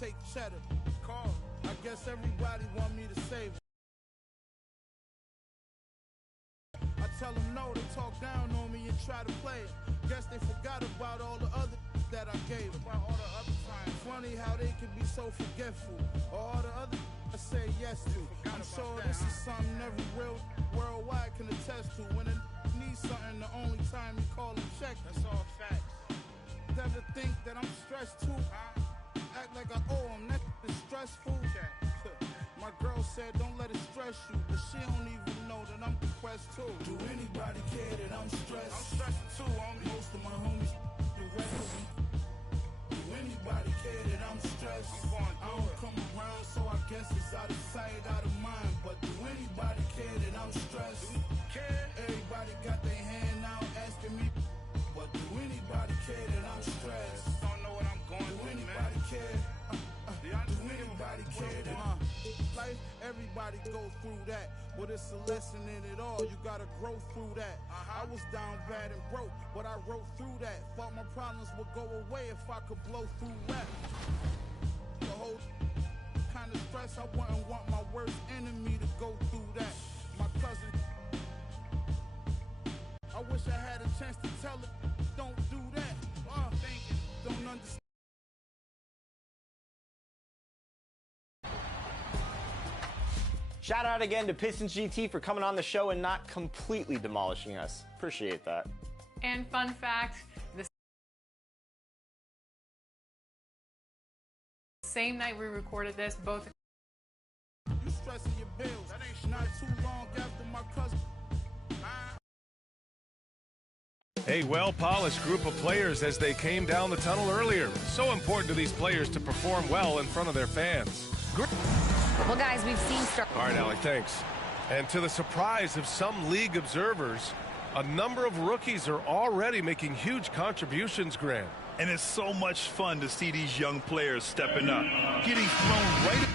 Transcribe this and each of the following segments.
take cheddar. Call. I guess everybody want me to save it. I tell them no, they talk down on me and try to play it. Guess they forgot about all the other that I gave. About all the other times. Funny how they can be so forgetful. All the other I say yes to. I'm sure this is something every real worldwide can attest to. When a needs something, the only time you call and check. That's all facts. Never think that I'm stressed too. Act like I owe them. That is stressful. My girl said don't let it stress you, but she don't even know that I'm depressed too. Do anybody care that I'm stressed? I'm stressed too, homie. Most of my homies, the rest of them. Do anybody care that I'm stressed? I don't come around, so I guess it's out of sight, out of mind. But do anybody care that I'm stressed? Everybody got their hand out asking me, but do anybody care that I'm stressed? Don't know what I'm going through, man. Do anybody care? Do anybody care that life, everybody go through that, but it's a lesson in it all. You gotta grow through that. I was down bad and broke, but I wrote through that. Thought my problems would go away if I could blow through rap. The whole kind of stress, I wouldn't want my worst enemy to go through that. My cousin, I wish I had a chance to tell it, don't do that. Don't understand. Shout out again to Pistons GT for coming on the show and not completely demolishing us. Appreciate that. And fun fact, the same night we recorded this, both. You stressing your bills. That ain't not too long after my cousin. A well-polished group of players as they came down the tunnel earlier. So important to these players to perform well in front of their fans. Well, guys, we've seen All right, Alec, thanks. And to the surprise of some league observers, a number of rookies are already making huge contributions, Grant. And it's so much fun to see these young players stepping up, getting thrown right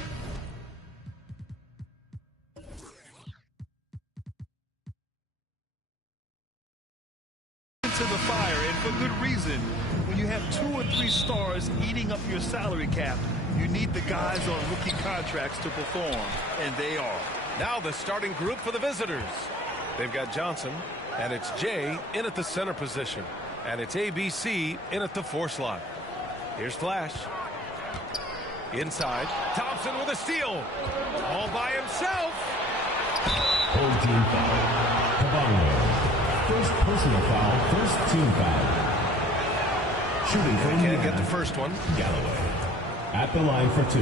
into the fire, and for good reason. When you have 2 or 3 stars eating up your salary cap, you need the guys on rookie contracts to perform, and they are. Now the starting group for the visitors. They've got Johnson, and it's Jay in at the center position, and it's ABC in at the 4 slot. Here's Flash. Inside, Thompson with a steal. All by himself. Whole team foul. Caballo. First personal foul, first team foul. Shooting from can't get the first one. Galloway at the line for 2.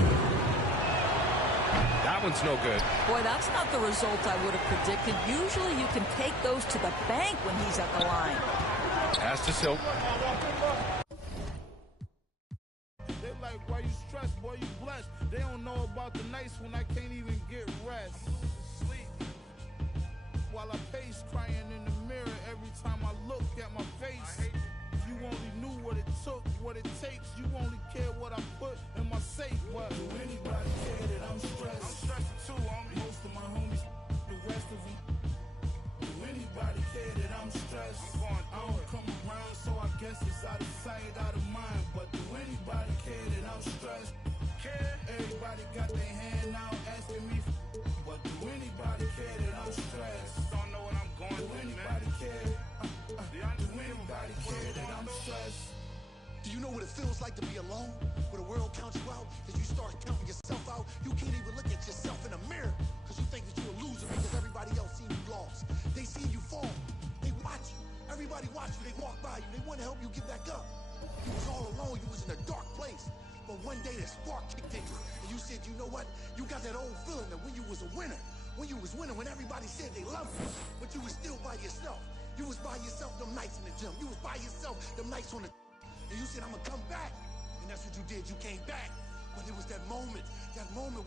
That one's no good. Boy, that's not the result I would have predicted. Usually you can take those to the bank when he's at the line. Pass to Silk. They like, why you stressed, boy, you blessed. They don't know about the nights when I can't even get rest. Sleep. While I pace, crying in the mirror every time I look at my face. If you only knew what it took, what it takes, you only care what I put in my safe. But do anybody care that I'm stressed? I'm stressed too, homie. Most of my homies, the rest of them. Do anybody care that I'm stressed? I don't come around, so I guess it's out of sight, out of mind. But do anybody care that I'm stressed? Everybody got their hand out asking me. But do anybody care that I'm stressed? Don't know what I'm going through. Do anybody care? Do anybody care that I'm stressed? Do you know what it feels like to be alone? Where the world counts you out, as you start counting yourself out, you can't even look at yourself in the mirror because you think that you're a loser because everybody else seen you lost. They see you fall. They watch you. Everybody watch you. They walk by you. They want to help you get back up. You was all alone. You was in a dark place. But one day that spark kicked in you, and you said, you know what? You got that old feeling that when you was a winner, when you was winning, when everybody said they loved you, but you was still by yourself. You was by yourself them nights in the gym. You was by yourself them nights on the... And you said, I'm going to come back. And that's what you did. You came back. But it was that moment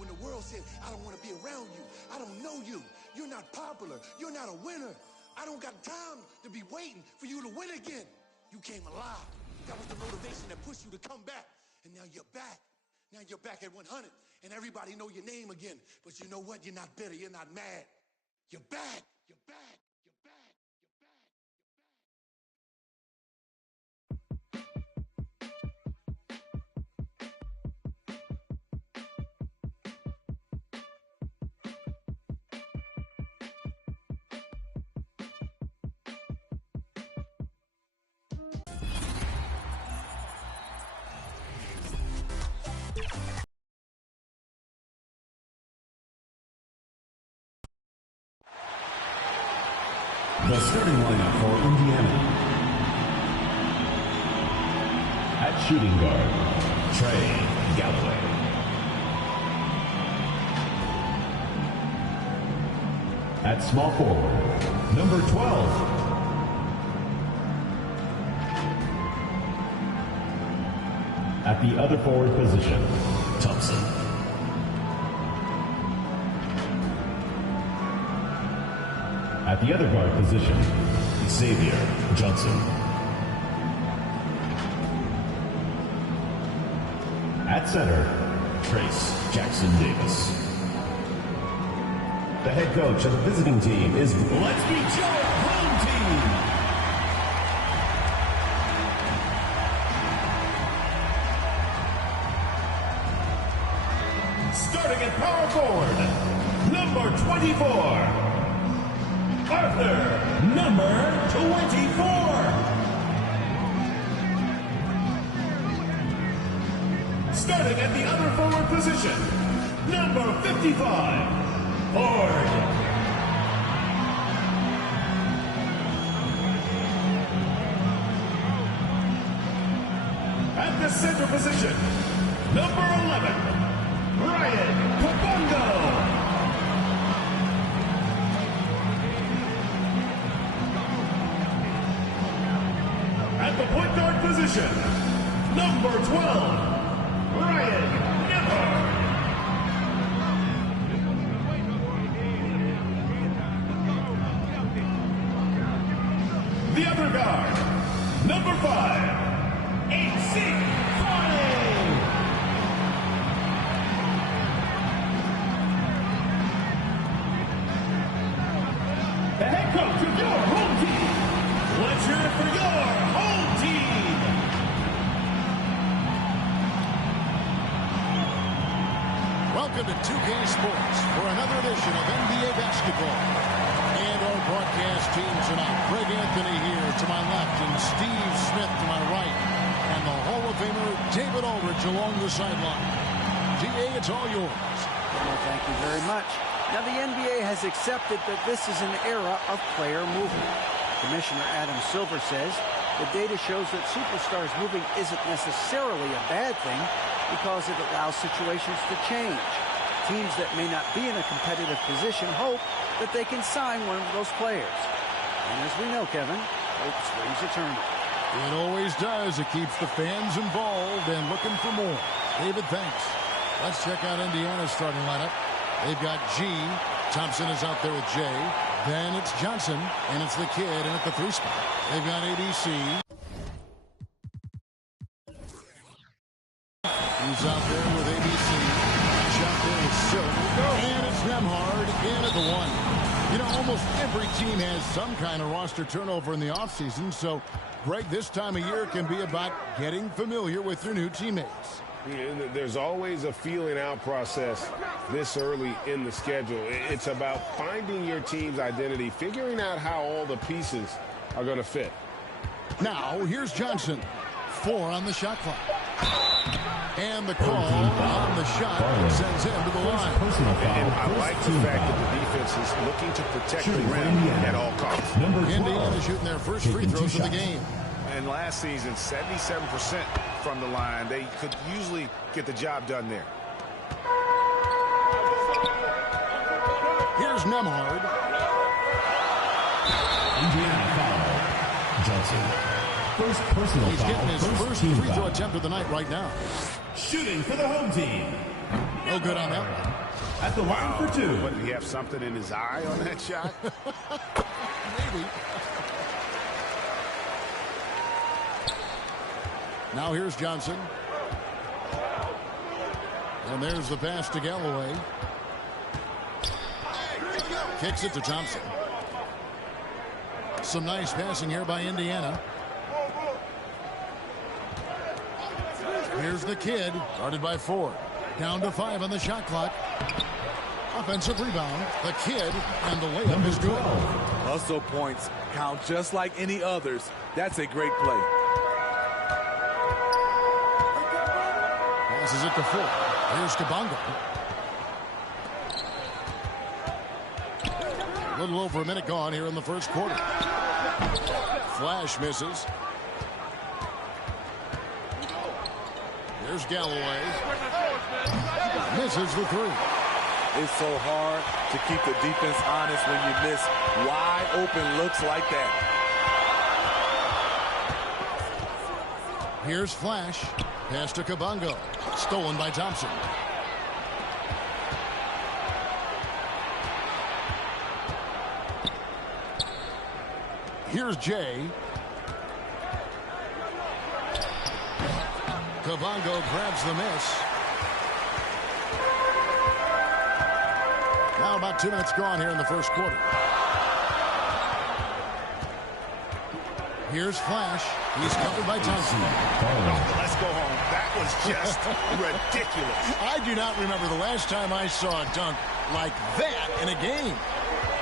when the world said, I don't want to be around you. I don't know you. You're not popular. You're not a winner. I don't got time to be waiting for you to win again. You came alive. That was the motivation that pushed you to come back. And now you're back. Now you're back at 100. And everybody know your name again. But you know what? You're not bitter. You're not mad. You're back. You're back. The starting lineup for Indiana. At shooting guard, Trey Galloway. At small forward, number 12. At the other forward position, Thompson. At the other guard position, Xavier Johnson. At center, Trace Jackson Davis. The head coach of the visiting team is Let's Meet Your Home Team. Starting at power forward, number 24, Arthur, number 24. Starting at the other forward position, number 55, Ford. At the center position, number 11, Ryan Kabongo. At the point guard position, number 12, Ryan Nemhard. The other guard, number 5, AC Fine. The head coach of your home team. Let's hear it for your home team. Welcome to 2K Sports for another edition of NBA basketball. And our broadcast team tonight, Greg Anthony here to my left and Steve Smith to my right. And the Hall of Famer David Aldridge along the sideline. DA, it's all yours. Well, thank you very much. Now, the NBA has accepted that this is an era of player movement. Commissioner Adam Silver says the data shows that superstars moving isn't necessarily a bad thing because it allows situations to change. Teams that may not be in a competitive position hope that they can sign one of those players. And as we know, Kevin, hope springs eternal. It always does. It keeps the fans involved and looking for more. David, thanks. Let's check out Indiana's starting lineup. They've got G. Thompson is out there with J. Then it's Johnson, and it's the kid in at the 3 spot. They've got ABC. He's out there with ABC. He's out there with Silk. And it's Nemhard in at the 1. You know, almost every team has some kind of roster turnover in the offseason, so, Greg, this time of year can be about getting familiar with your new teammates. There's always a feeling out process this early in the schedule. It's about finding your team's identity, figuring out how all the pieces are going to fit. Now, here's Johnson. 4 on the shot clock. And the call on the shot sends him to the line. And I like the fact that the defense is looking to protect the rim at all costs. Indiana shooting their first free throws of the game. And last season, 77% from the line. They could usually get the job done there. Here's Nemhard. Indiana foul. Johnson. First personal He's foul. getting his first free throw foul. attempt of the night right now. Shooting for the home team. No good on that one. At the line for 2. What, did he have something in his eye on that shot? Maybe. Now here's Johnson. And there's the pass to Galloway. Kicks it to Thompson. Some nice passing here by Indiana. Here's the kid, guarded by 4. Down to 5 on the shot clock. Offensive rebound. The kid, and the layup is good. Hustle points count just like any others. That's a great play. Passes it to 4. Here's Kabongo. A little over a minute gone here in the first quarter. Flash misses. Here's Galloway. Misses the three. It's so hard to keep the defense honest when you miss wide open looks like that. Here's Flash. Pass to Kabongo. Stolen by Thompson. Here's Jay. Kabongo grabs the miss. Now about 2 minutes gone here in the first quarter. Here's Flash. He's covered by Thompson. Oh, let's go home. That was just ridiculous. I do not remember the last time I saw a dunk like that in a game.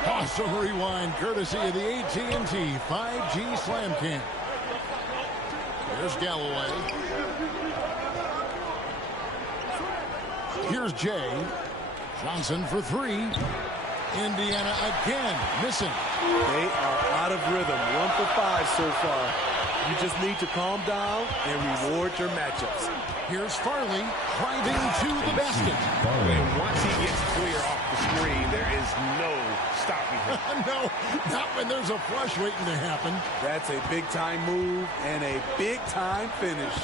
Awesome rewind courtesy of the AT&T 5G Slam Cam. Here's Galloway. Here's Jay. Johnson for three. Indiana again missing. They are out of rhythm. 1 for 5 so far. You just need to calm down and reward your matchups. Here's Farley driving to the basket. And once he gets clear off the screen, there is no stopping him. No, not when there's a flush waiting to happen. That's a big-time move and a big-time finish.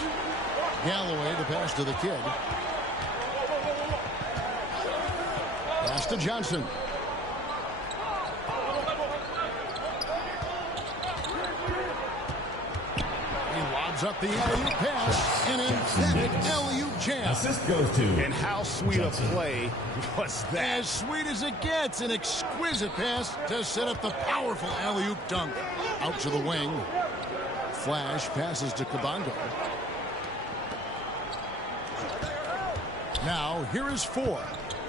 Galloway, the pass to the kid. Pass to Johnson. Up the alley-oop pass, an emphatic alley-oop jam. Assist goes to. And how sweet a play was that? As sweet as it gets, an exquisite pass to set up the powerful alley-oop dunk. Out to the wing. Flash passes to Kabongo. Now, here is 4.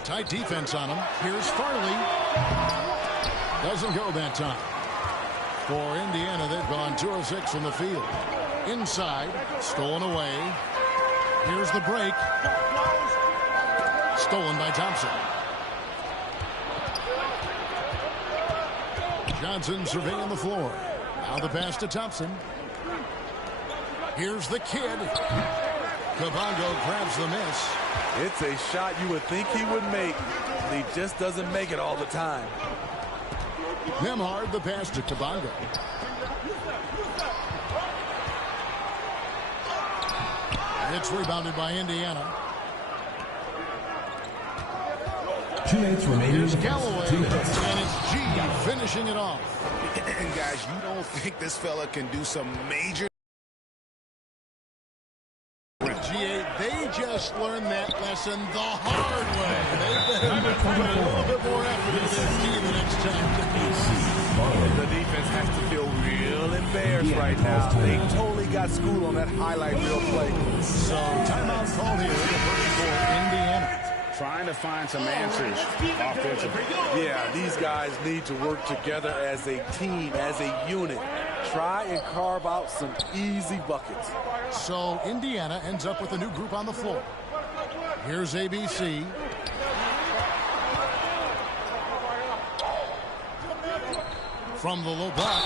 Tight defense on him. Here's Farley. Doesn't go that time. For Indiana, they've gone 2 of 6 from the field. Inside, stolen away. Here's the break. Stolen by Thompson. Johnson surveying the floor. Now the pass to Thompson. Here's the kid. Kabongo grabs the miss. It's a shot you would think he would make. He just doesn't make it all the time. Nembhard, the pass to Kabongo. It's rebounded by Indiana. 2 minutes remaining. Here's Galloway, and it's G finishing it off. And guys, you don't think this fella can do some major... G8, they just learned that lesson the hard way. They better put a little bit more effort into this team the next time. The defense has to feel real embarrassed right now. They totally got schooled on that highlight reel play. So timeout called here in the first for Indiana. Trying to find some answers offensively. Yeah, these guys need to work together as a team, as a unit. Try and carve out some easy buckets. So Indiana ends up with a new group on the floor. Here's ABC. From the low block.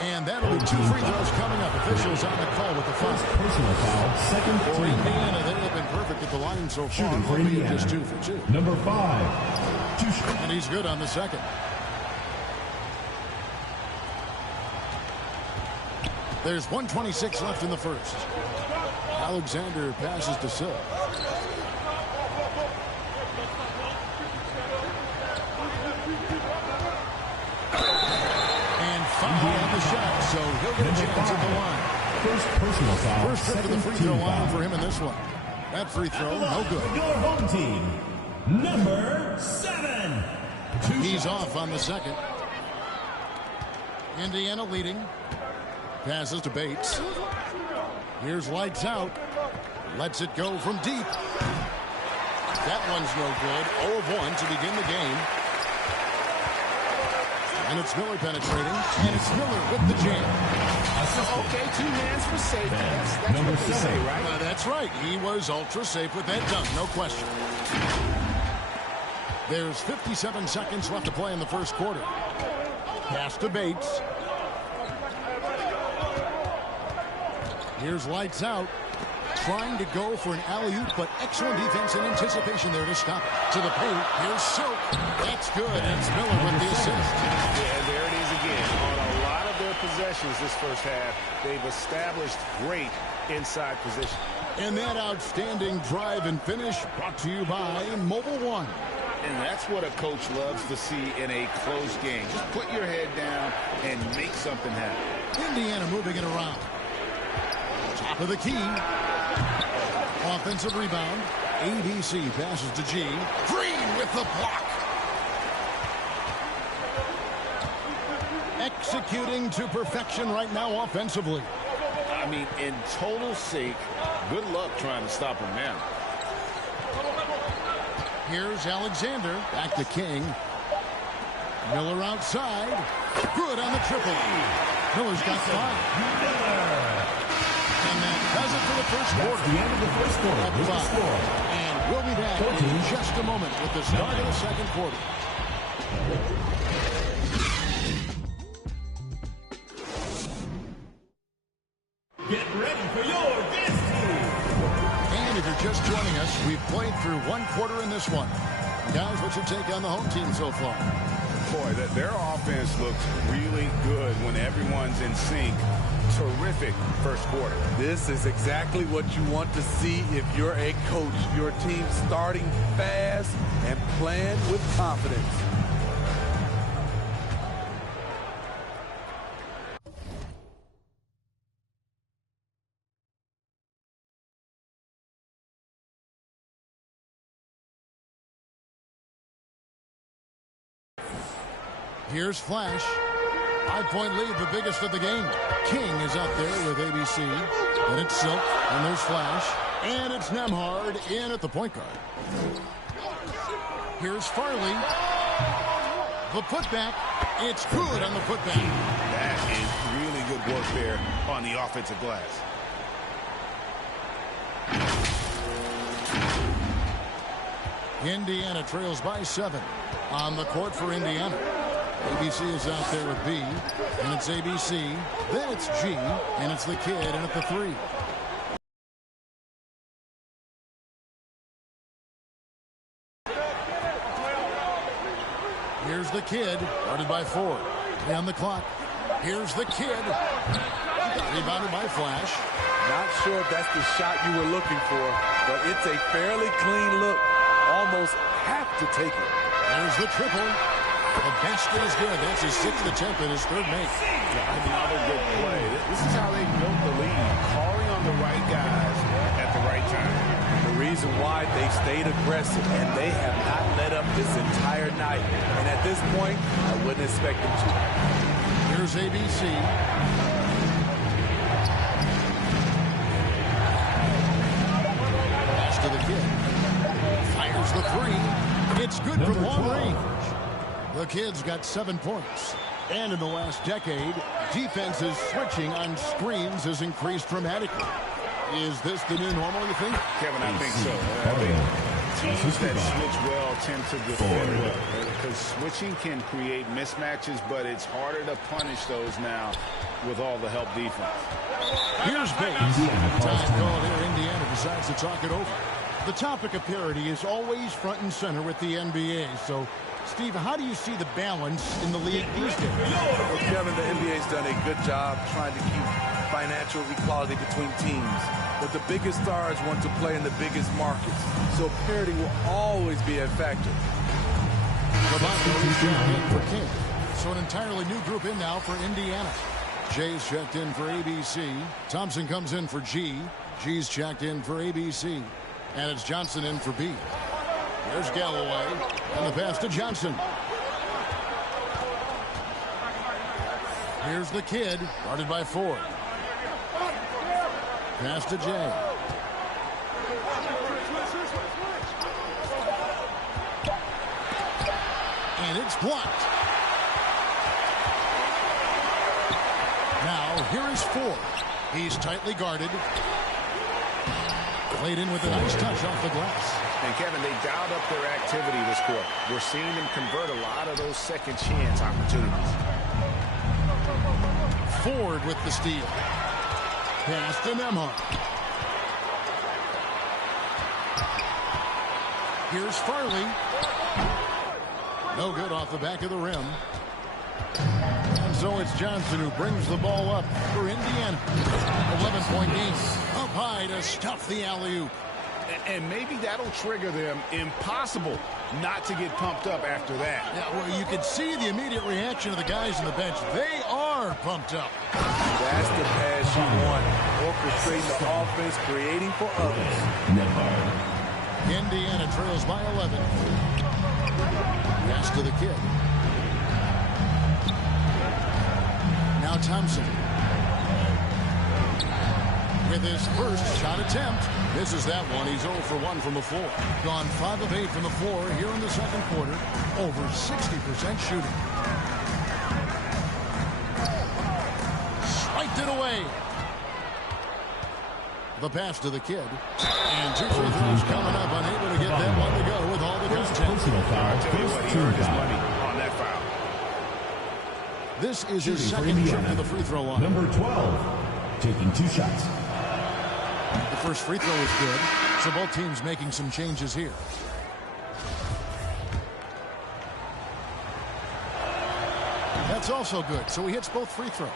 And that'll be 2 free throws coming up. Officials on the call with the foul. Personal foul, second for Indiana. They have been perfect at the line so far. Shooting for Indiana. Just 2 for 2. Number 5. And he's good on the second. There's 1:26 left in the first. Alexander passes to Silva. And foul on the shot, so he'll get a chance at the line. First personal foul. First trip to the free throw line for him in this one. That free throw, no good. Your home team, number 7. He's off on the second. Indiana leading. Passes to Bates. Here's lights out. Lets it go from deep. That one's no good. 0 of 1 to begin the game. And it's Miller penetrating. And it's Miller with the jam. Okay, 2 hands for safe. That's what they say, right? That's right. He was ultra safe with that dunk, no question. There's 57 seconds left to play in the first quarter. Pass to Bates. Here's lights out. Trying to go for an alley-oop, but excellent defense and anticipation there to stop it. To the paint. Here's Silk. That's good. And it's Miller with the assist. Yeah, there it is again. On a lot of their possessions this first half, they've established great inside position. And that outstanding drive and finish brought to you by Mobile One. And that's what a coach loves to see in a close game. Just put your head down and make something happen. Indiana moving it around. Top of the key. Offensive rebound. ABC passes to G. Green with the block. Executing to perfection right now offensively. I mean, in total sync. Good luck trying to stop him now. Here's Alexander. Back to King. Miller outside. Good on the triple. Miller's got 5. And that does it for the first quarter. That's the end of the first quarter. With the score. And we'll be back in just a moment with the start of the second quarter. Get ready for your dance team. And if you're just joining us, we've played through one quarter in this one. Guys, what's your take on the home team so far? Boy, their offense looks really good when everyone's in sync. Terrific first quarter. This is exactly what you want to see if you're a coach. Your team starting fast and playing with confidence. Here's Flash. 5-point lead, the biggest of the game. King is out there with ABC. And it's Silk. And there's Flash. And it's Nembhard in at the point guard. Here's Farley. The putback. It's good on the putback. That is really good work there on the offensive glass. Indiana trails by 7 on the court for Indiana. ABC is out there with B, and it's ABC. Then it's G, and it's the kid, and at the 3. Here's the kid, guarded by 4. On the clock. Here's the kid. Rebounded by Flash. Not sure if that's the shot you were looking for, but it's a fairly clean look. Almost have to take it. There's the triple. The basket is good. That's his 6th attempt and his 3rd make. Another good play. This is how they built the lead. Calling on the right guys at the right time. The reason why they stayed aggressive, and they have not let up this entire night. And at this point, I wouldn't expect them to. Here's ABC. Pass to the kid. Fires the 3. It's good from long range. The kid's got 7 points. And in the last decade, defenses switching on screens has increased dramatically. Is this the new normal, you think? Kevin, I think so. I think teams that switch well tend to defend well. Because switching can create mismatches, but it's harder to punish those now with all the help defense. Here's Bates. Time call here. Indiana decides to talk it over. The topic of parity is always front and center with the NBA. So, Steve, how do you see the balance in the league these days? Well, Kevin, the NBA's done a good job trying to keep financial equality between teams. But the biggest stars want to play in the biggest markets. So parity will always be a factor. Labanco checked in for King. So an entirely new group in now for Indiana. Jay's checked in for ABC. Thompson comes in for G. G's checked in for ABC. And it's Johnson in for B. There's Galloway. And the pass to Johnson. Here's the kid, guarded by 4. Pass to Jay. And it's blocked. Now, here is 4. He's tightly guarded. Played in with a nice touch off the glass. And Kevin, they dialed up their activity this quarter. We're seeing them convert a lot of those second chance opportunities. Ford with the steal. Pass to Nembhard. Here's Farley. No good off the back of the rim. And so it's Johnson who brings the ball up for Indiana. 11-point game. Up high to stuff the alley-oop. And maybe that'll trigger them. Impossible not to get pumped up after that. Yeah, well, you can see the immediate reaction of the guys on the bench. They are pumped up. That's the pass you want. Orchestrating the offense, creating for others. Indiana trails by 11. Pass to the kid. Now Thompson. With his first shot attempt. Misses that one. He's 0 for 1 from the floor. Gone 5 of 8 from the floor here in the second quarter. Over 60% shooting. Swiped it away. The pass to the kid. And 2 free throws coming up. Unable to get that one to go with all the contact. This is his second trip to the free throw line. Number 12, taking 2 shots. The first free throw is good, so both teams making some changes here. That's also good, so he hits both free throws.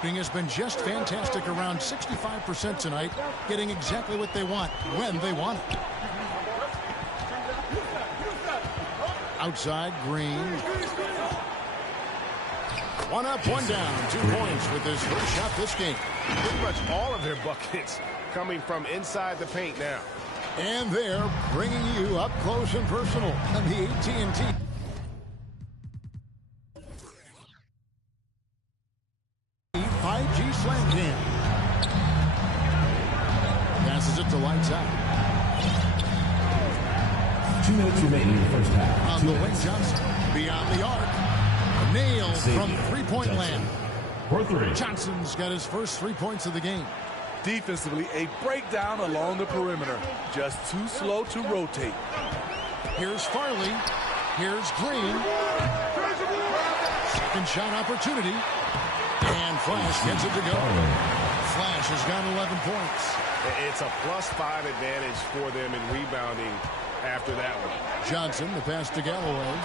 Shooting has been just fantastic, around 65% tonight, getting exactly what they want, when they want it. Outside, Green. 1 up, 1 down, 2 points with his first shot this game. Pretty much all of their buckets coming from inside the paint now. And they're bringing you up close and personal on the AT&T 5G Slam Jam. Passes it to Lights Out. 2 minutes remaining in the first half. On the wing, Johnson beyond the arc. Nailed from three-point land. For 3. Johnson's got his first 3 points of the game. Defensively, a breakdown along the perimeter. Just too slow to rotate. Here's Farley. Here's Green. Second shot opportunity. And Flash gets it to go. Flash has got 11 points. It's a +5 advantage for them in rebounding after that one. Johnson, the pass to Galloway.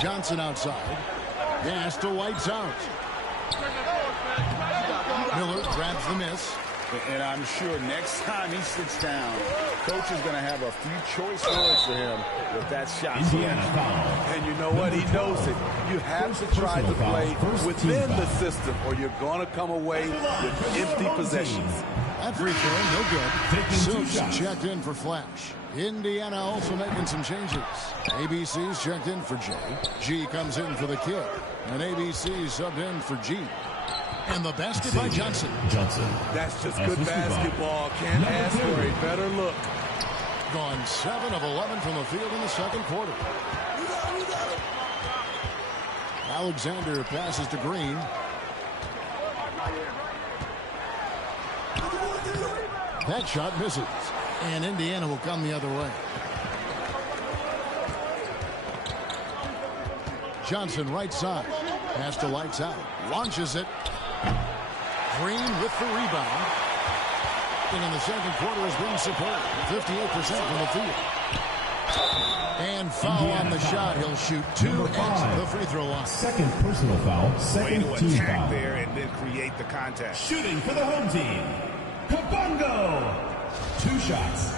Johnson outside. Pass to Lights Out. Miller grabs the miss. And I'm sure next time he sits down, coach is going to have a few choice words for him with that shot. Indiana foul. And you know what? He knows it. You have to try to play within the system, or you're going to come away with empty possessions. That free throw, no good. Silks checked in for Flash. Indiana also making some changes. ABC's checked in for J. G comes in for the kid. And ABC subbed in for G. And the basket by Johnson. That's just good basketball. Can't ask for a better look. Gone 7 of 11 from the field in the second quarter. Alexander passes to Green. That shot misses. And Indiana will come the other way. Johnson right side. Pass to Lights Out. Launches it. Green with the rebound. And in the second quarter has been superb. 58% from the field. And foul on the shot. He'll shoot 2 at the free throw line. Second personal foul. Second team foul. There and then create the contact. Shooting for the home team. Kabongo. 2 shots.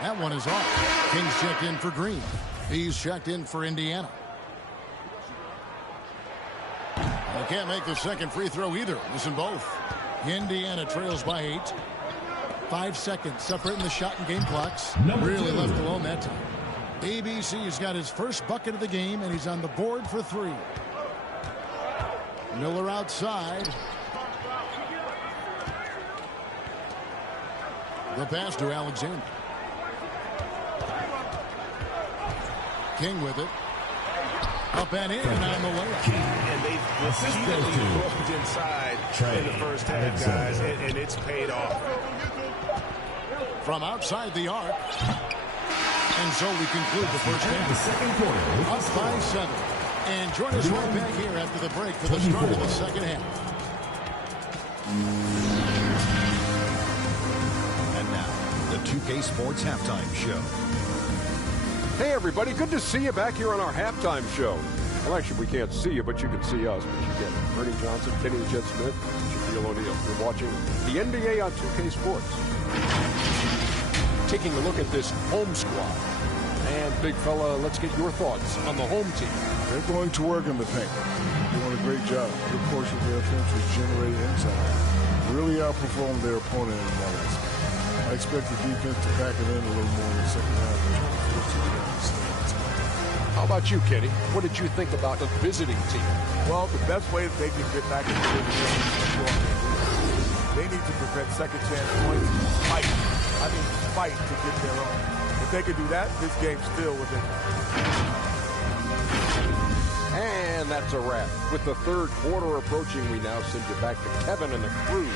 That one is off. Kings checked in for Green. He's checked in for Indiana. They can't make the second free throw either. Missing both. Indiana trails by 8. 5 seconds separating the shot and game clocks. Really left alone that time. ABC's got his first bucket of the game, and he's on the board for 3. Miller outside. The pass to Alexander. King with it. Up and in on the layup. And they've repeatedly worked inside in the first half, guys, and it's paid off. From outside the arc. And so we conclude the first half. The second quarter. Up by 7. And join us right back here after the break for the start of the second half. And now, the 2K Sports Halftime Show. Hey, everybody. Good to see you back here on our halftime show. Well, actually, we can't see you, but you can see us. But you get Bernie Johnson, Kenny the Jet Smith, Shaquille O'Neal. You're watching the NBA on 2K Sports. Taking a look at this home squad. And, big fella, let's get your thoughts on the home team. They're going to work in the paint. Doing a great job. Good portion of their offense was generated inside. Really outperformed their opponent in that aspect. I expect the defense to pack it in a little more in the second half. How about you, Kenny? What did you think about the visiting team? Well, the best way that they can get back into the game is they need to prevent second chance points. Fight to get their own. If they could do that, this game's still within. And that's a wrap. With the third quarter approaching, we now send you back to Kevin and the crew.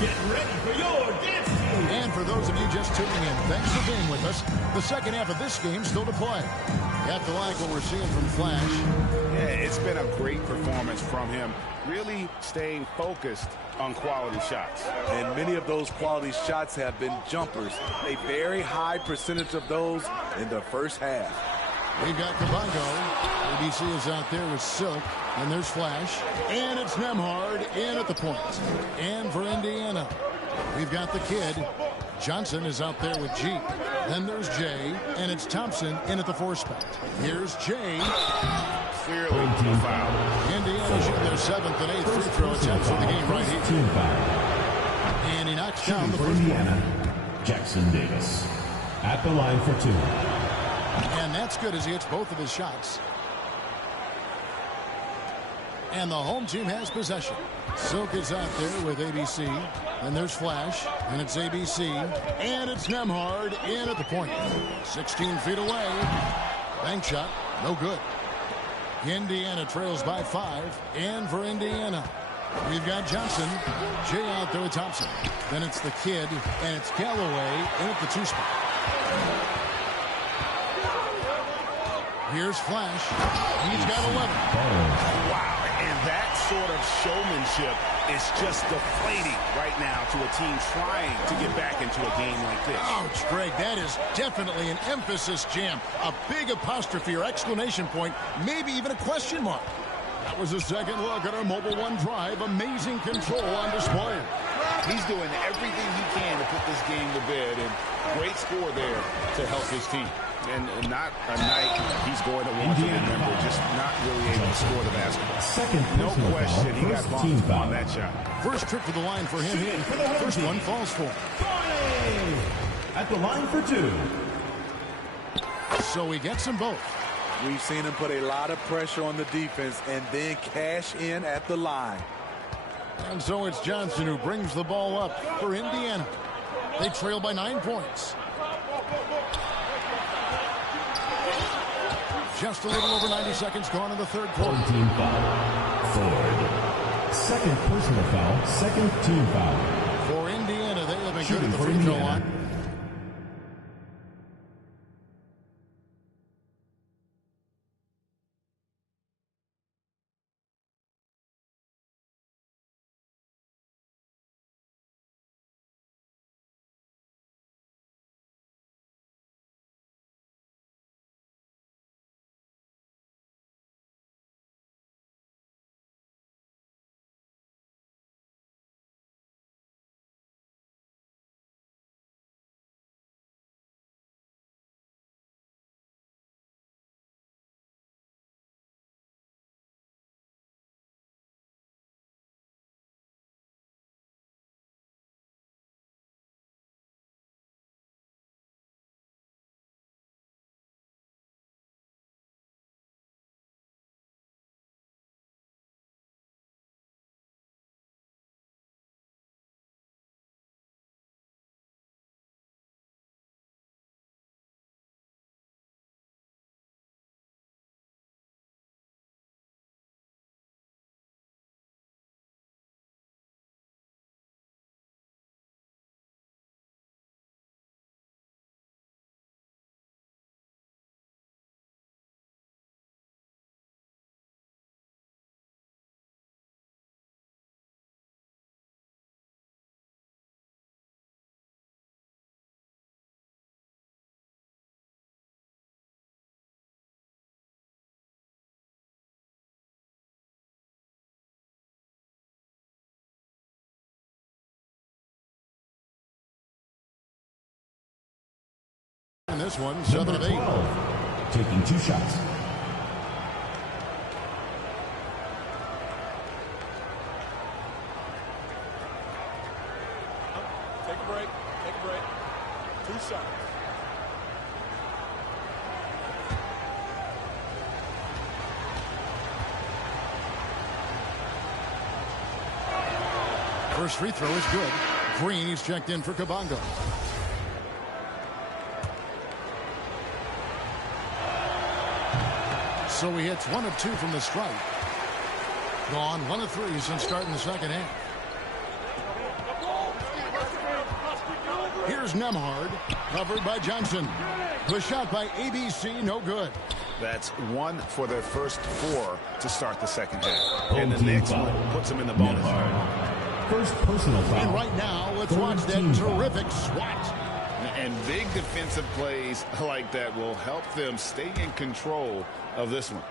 Get ready for your dance team. And for those of you just tuning in, thanks for being with us. The second half of this game still to play. You have to like what we're seeing from Flash. Yeah, it's been a great performance from him. Really staying focused on quality shots. And many of those quality shots have been jumpers. A very high percentage of those in the first half. We've got Cabango. ABC is out there with Silk. And there's Flash. And it's Nemhard in at the point. And for Indiana, we've got the kid. Johnson is out there with G. Then there's Jay. And it's Thompson in at the 4 spot. Here's Jay. Clearly a foul. Indiana shooting their 7th and 8th free throw attempts in the game right here. And he knocks down the first Indiana, Jackson Davis at the line for 2. And that's good as he hits both of his shots. And the home team has possession. Silk is out there with ABC. And there's Flash. And it's ABC. And it's Nemhard in at the point. 16 feet away. Bank shot. No good. Indiana trails by 5. And for Indiana, we've got Johnson. Jay out there with Thompson. Then it's the kid. And it's Callaway in at the 2 spot. Here's Flash. He's got 11. Wow. And that sort of showmanship is just deflating right now to a team trying to get back into a game like this. Ouch, Greg, that is definitely an emphasis jam. A big apostrophe or exclamation point, maybe even a question mark. That was a second look at our Mobile One drive. Amazing control on display. He's doing everything he can to put this game to bed, and great score there to help his team. And not a night he's going to want to remember, just not really able to score the basketball. No question he got bumped on that shot. First trip to the line for him here. First one falls for him. At the line for 2. So he gets them both. We've seen him put a lot of pressure on the defense and then cash in at the line. And so it's Johnson who brings the ball up for Indiana. They trail by 9 points. Just a little over 90 seconds gone in the third quarter. Team foul. Ford. Second personal foul. Second team foul. For Indiana, they have been good at the free throw line. this one, 7 of 8. Taking 2 shots. Take a break. Take a break. 2 shots. First free throw is good. Green, he's checked in for Kabongo. So he hits 1 of 2 from the stripe. Gone 1 of 3 since starting the second half. Here's Nemhard, covered by Johnson. The shot by ABC, no good. That's 1 for their first 4 to start the second half. And the next one puts them in the bonus. First personal foul. And right now, let's watch that terrific swat. And big defensive plays like that will help them stay in control of this one.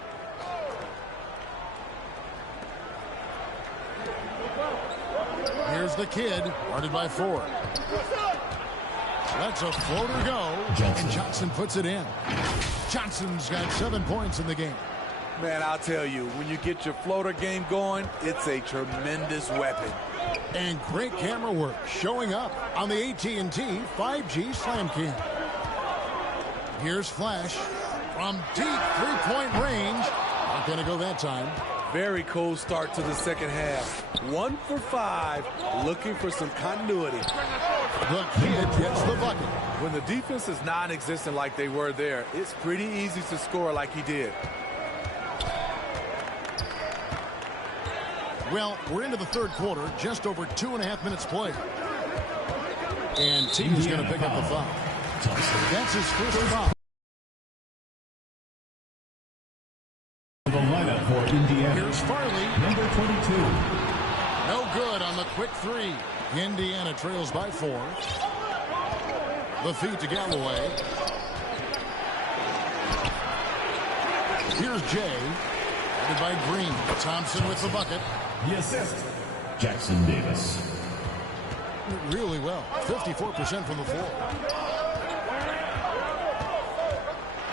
Here's the kid, guarded by 4. Lets a floater go, and Johnson puts it in. Johnson's got 7 points in the game. Man, I'll tell you, when you get your floater game going, it's a tremendous weapon. And great camera work showing up on the AT&T 5G Slam Cam. Here's Flash from deep three-point range. Not going to go that time. Very cool start to the second half. 1 for 5, looking for some continuity. The kid gets the bucket. When the defense is non-existent like they were there, it's pretty easy to score like he did. Well, we're into the third quarter, just over 2.5 minutes played. And T is going to pick up the foul. That's his first foul. The lineup for Indiana. Here's Farley. Number 22. No good on the quick 3. Indiana trails by 4. The feed to Galloway. Here's Jay. Headed by Green. Thompson with the bucket. The assist, Jackson Davis. Really well. 54% from the floor.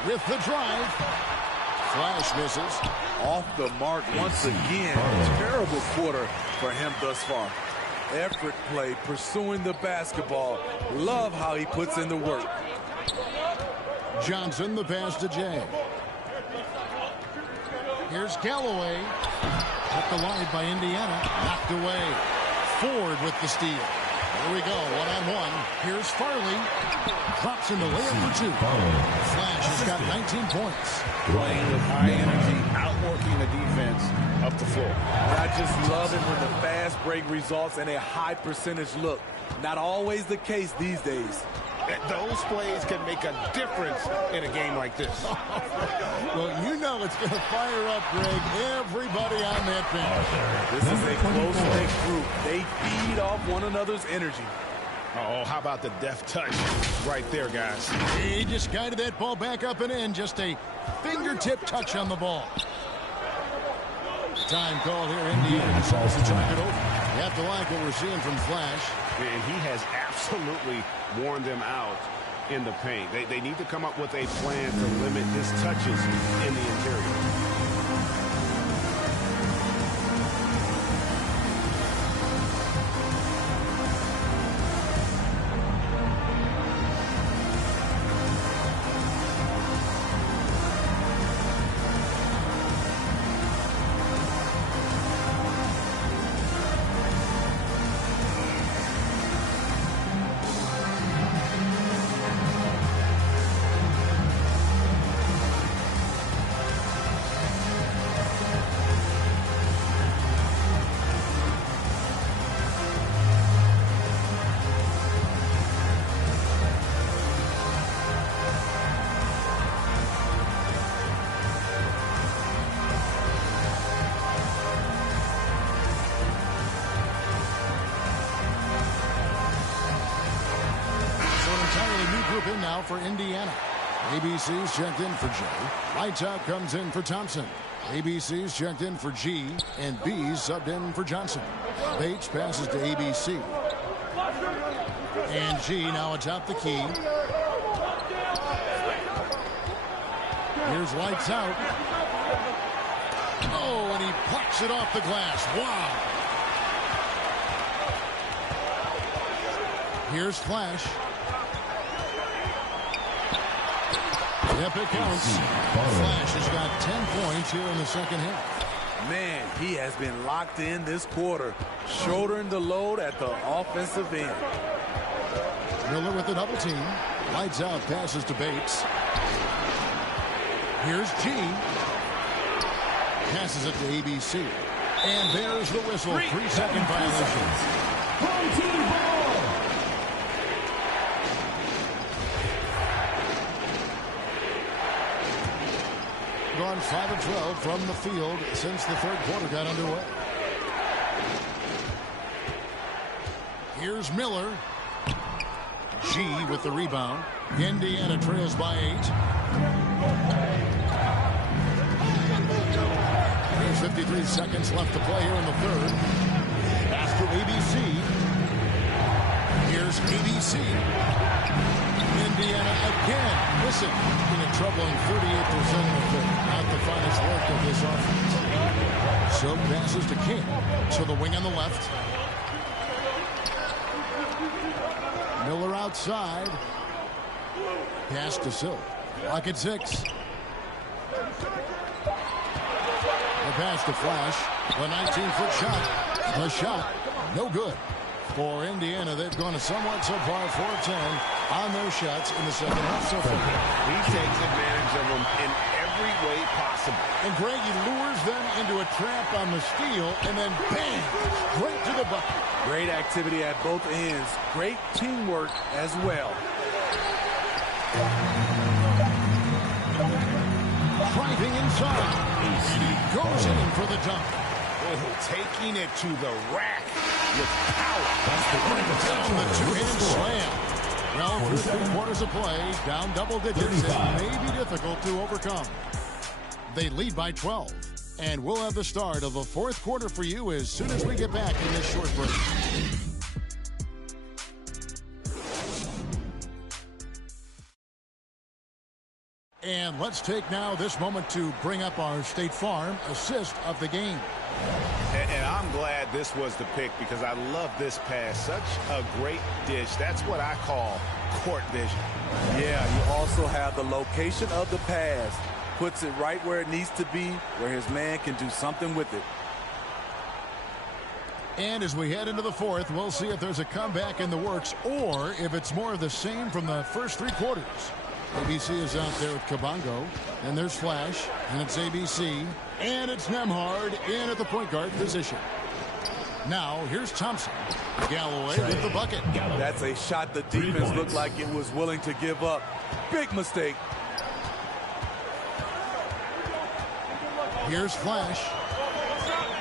With the drive. Flash misses. Off the mark once again. Terrible quarter for him thus far. Effort play, pursuing the basketball. Love how he puts in the work. Johnson, the pass to Jay. Here's Galloway. Cut the line by Indiana. Knocked away. Ford with the steal. Here we go. 1-on-1. Here's Farley. Drops in the layup for 2. Flash has got 19 points. Playing with high energy, outworking the defense up the floor. And I just love it when the fast break results in a high percentage look. Not always the case these days. Those plays can make a difference in a game like this. Well, you know it's going to fire up, Greg, everybody on that bench. This is a close-knit group. They feed off one another's energy. Oh, how about the deft touch right there, guys? He just guided that ball back up and in. Just a fingertip touch on the ball. Time call here. Indiana decides to talk it over. You have to like what we're seeing from Flash. And he has absolutely worn them out in the paint. They need to come up with a plan to limit his touches in the interior. In now for Indiana. ABC's checked in for Jay. Lights out comes in for Thompson. ABC's checked in for G, and B's subbed in for Johnson. Bates passes to ABC. And G now atop the key. Here's lights out. Oh, and he plucks it off the glass. Wow. Here's Flash. Yep, it counts. Flash has got 10 points here in the second half. Man, he has been locked in this quarter, shouldering the load at the offensive end. Miller with the double team. Lights out, passes to Bates. Here's G. Passes it to ABC. And there's the whistle. 3-second violation. Home team ball. Gone 5 of 12 from the field since the third quarter got underway. Here's Miller. G with the rebound. Indiana trails by 8. There's 53 seconds left to play here in the third. Pass to ABC. Here's ABC. Indiana again. Listen, in a troubling 38% in the third. Not the finest work of this offense. So passes to King. To the wing on the left. Miller outside. Pass to Silk. Clock at 6. The pass to Flash. The 19-foot shot. The shot. No good. For Indiana, they've gone a somewhat subpar 4-10 on their shots in the second half so far. He takes advantage of them in every way possible. And Greg, he lures them into a trap on the steal, and then bang, straight to the bucket. Great activity at both ends. Great teamwork as well. Driving inside. He goes in for the dunk. Oh, taking it to the rack with power. Down the two-hand slam. Well, through 3 quarters of play, down double digits, it may be difficult to overcome. They lead by 12. And we'll have the start of the fourth quarter for you as soon as we get back in this short break. And let's take now this moment to bring up our State Farm assist of the game. And I'm glad this was the pick because I love this pass. Such a great dish. That's what I call court vision. Yeah, you also have the location of the pass. Puts it right where it needs to be, where his man can do something with it. And as we head into the fourth, we'll see if there's a comeback in the works or if it's more of the same from the first 3 quarters. ABC is out there with Kabongo, and there's Flash, and it's ABC, and it's Nemhard in at the point guard position. Now, here's Thompson. Galloway with the bucket. That's a shot the defense looked like it was willing to give up. Big mistake. Here's Flash.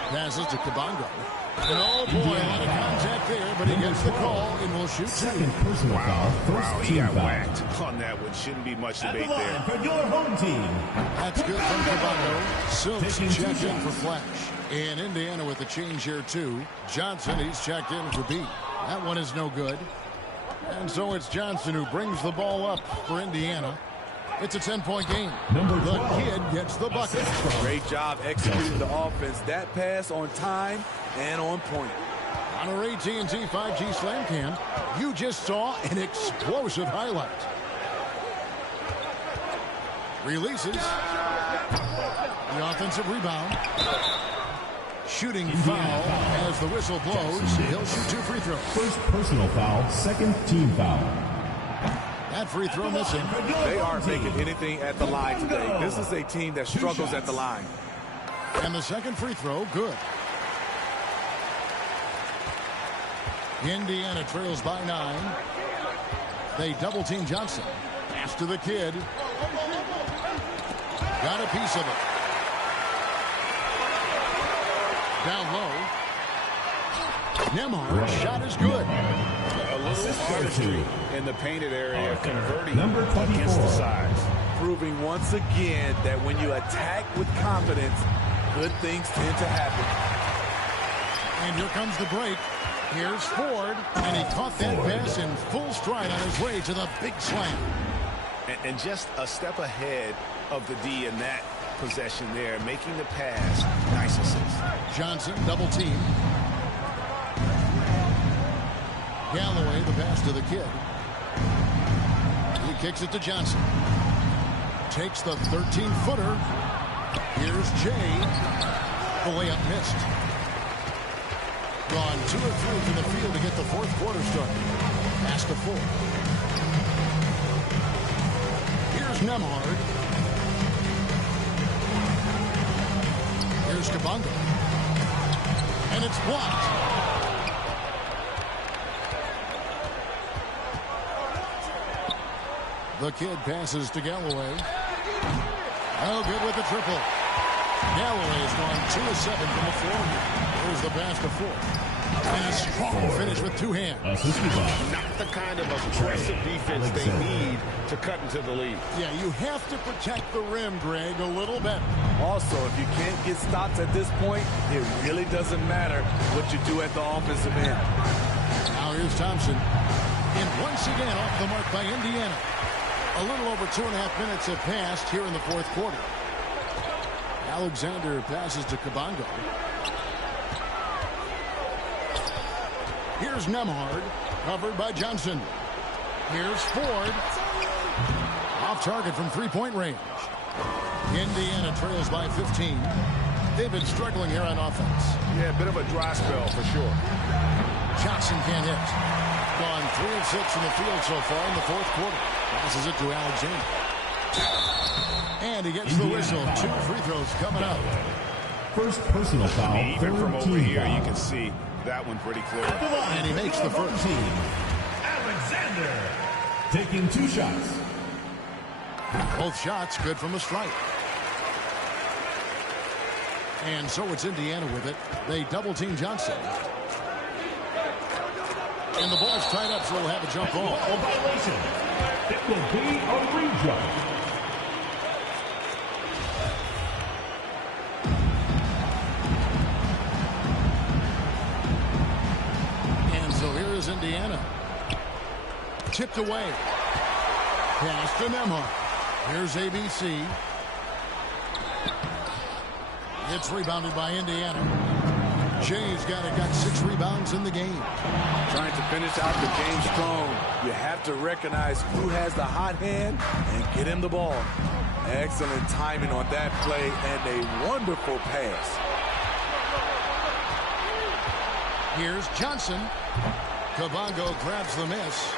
Passes to Kabongo. And oh boy, a lot of contact there, but he gets the call and will shoot 2. Second personal foul. First He team got foul. whacked on that one. Shouldn't be much At the debate line there. for your home team. That's good from Kabongo. Silks Taking 2 checked in shots. for Flash. And Indiana with the change here too. Johnson, he's checked in for B. That one is no good. And so it's Johnson who brings the ball up for Indiana. It's a 10-point game. The kid gets the bucket. Great job executing the offense. That pass on time and on point. On our AT&T 5G Slam Cam, you just saw an explosive highlight. Releases. The offensive rebound. Shooting foul as the whistle blows. He'll shoot 2 free throws. First personal foul. Second team foul. That free throw missing. They aren't making anything at the line today. This is a team that struggles at the line. And the second free throw, good. Indiana trails by 9. They double team Johnson. Pass to the kid. Got a piece of it. Down low. Nemhard, shot is good. A little artistry in the painted area, converting Number 24. against the size. Proving once again that when you attack with confidence, good things tend to happen. And here comes the break. Here's Ford, and he caught that pass in full stride on his way to the big slam. And just a step ahead of the D in that possession there, making the pass. Nice assist. Johnson double team. Galloway, the pass to the kid. He kicks it to Johnson. Takes the 13-footer. Here's Jay. The layup missed. Gone 2 of 3 from the field to get the fourth quarter started. Pass to 4. Here's Nemhard. Here's Kabongo. And it's blocked. The kid passes to Galloway. Oh, good with the triple. Galloway's gone 2 of 7 from the floor here. There's the pass to 4. And a strong finish with 2 hands. Not the kind of aggressive defense they need to cut into the lead. Yeah, you have to protect the rim, Greg, a little better. Also, if you can't get stops at this point, it really doesn't matter what you do at the offensive end. Now here's Thompson. And once again off the mark by Indiana. A little over 2.5 minutes have passed here in the fourth quarter. Alexander passes to Kabongo. Here's Nemhard, covered by Johnson. Here's Ford. Off target from 3-point range. Indiana trails by 15. They've been struggling here on offense. Yeah, a bit of a dry spell for sure. Johnson can't hit. Gone 3 of 6 from the field so far in the fourth quarter. Passes it to Alexander. And he gets the whistle. 2 free throws coming up. First personal foul. Even from over here, you can see that one pretty clear. And he makes the first. Alexander taking 2 shots. Both shots good from the strike. And so it's Indiana with it. They double team Johnson. And the ball's tied up, so we'll have a jump ball. A violation. It will be a re-jump. And so here is Indiana. Tipped away. Pass to Nemhard. Here's ABC. It's rebounded by Indiana. Jay's got 6 rebounds in the game. Trying to finish out the game strong. You have to recognize who has the hot hand and get him the ball. Excellent timing on that play and a wonderful pass. Here's Johnson. Kabongo grabs the miss.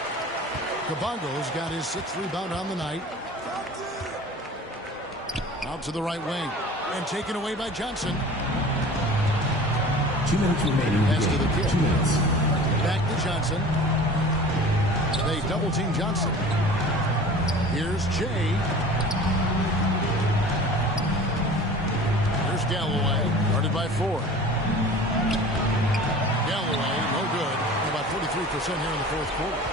Kabongo's got his 6th rebound on the night. Out to the right wing. And taken away by Johnson. 2 minutes remaining. Pass to the kid. 2 minutes. Back to Johnson. They double team Johnson. Here's Jay. Here's Galloway. Guarded by 4. Galloway, no good. About 43% here in the fourth quarter.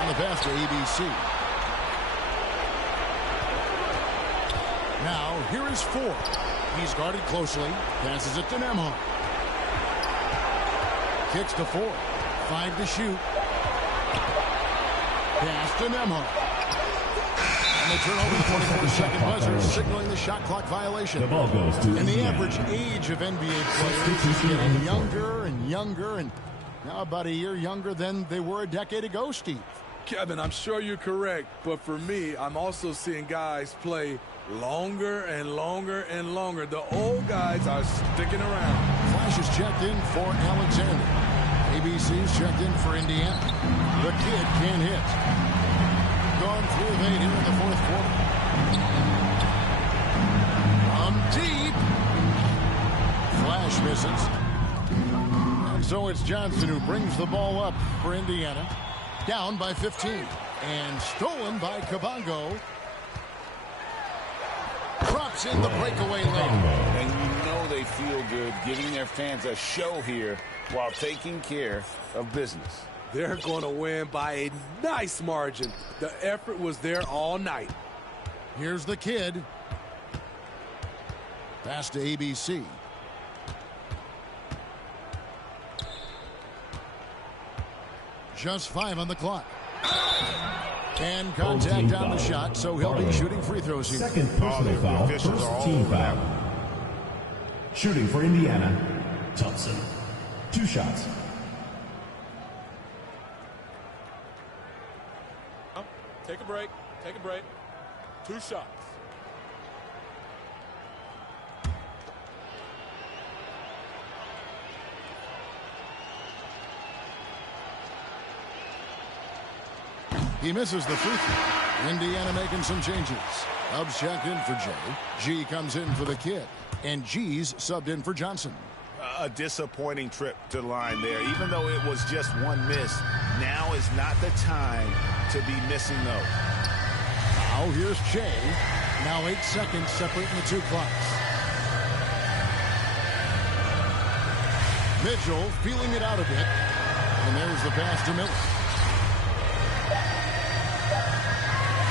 On the pass to ABC. Now, here is Ford. He's guarded closely. Passes it to Nemhard. Kicks to 4. 5 to shoot. Pass to Nemhard. And they turn over the 24-second buzzer, signaling the shot clock violation. The ball goes to And the Indiana. average age of NBA players is getting younger and younger, and now about a year younger than they were a decade ago, Steve. Kevin, I'm sure you're correct, but for me, I'm also seeing guys play longer and longer and longer. The old guys are sticking around. Flash is checked in for Alexander. ABC's checked in for Indiana. The kid can't hit. Gone 3 of 8 here in the fourth quarter. Deep. Flash misses. And so it's Johnson who brings the ball up for Indiana. Down by 15. And stolen by Kabongo. Drops in the breakaway lane. And you know they feel good giving their fans a show here while taking care of business. They're going to win by a nice margin. The effort was there all night. Here's the kid. Pass to ABC. Just 5 on the clock. And contact on the shot, so he'll be shooting free throws here. Second personal foul, first team foul. Shooting for Indiana, Thompson. 2 shots. Take a break. Take a break. 2 shots. He misses the free throw. Indiana making some changes. Hubbs checked in for Jay. G comes in for the kid. And G's subbed in for Johnson. A disappointing trip to the line there. Even though it was just one miss, now is not the time to be missing those. Now here's Jay. Now 8 seconds separating the 2 clocks. Mitchell feeling it out a bit. And there's the pass to Miller.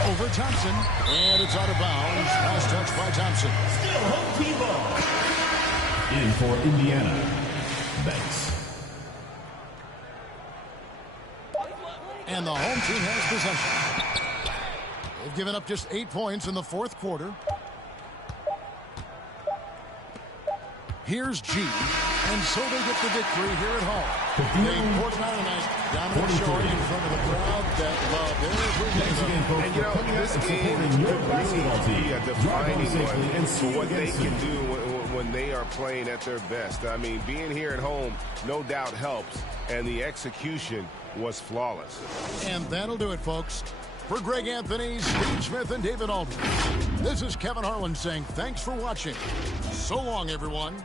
Over Thompson, and it's out of bounds. Last touch by Thompson. Still home team ball. In for Indiana, Banks. And the home team has possession. They've given up just 8 points in the 4th quarter. Here's G, and so they get the victory here at home. They worked out tonight, dominant showing in front of the crowd that loved every minute. And you know, this game could really be a defining one for what they can do when they are playing at their best. I mean, being here at home no doubt helps, and the execution was flawless. And that'll do it, folks. For Greg Anthony, Steve Smith, and David Aldridge, this is Kevin Harlan saying thanks for watching. So long, everyone.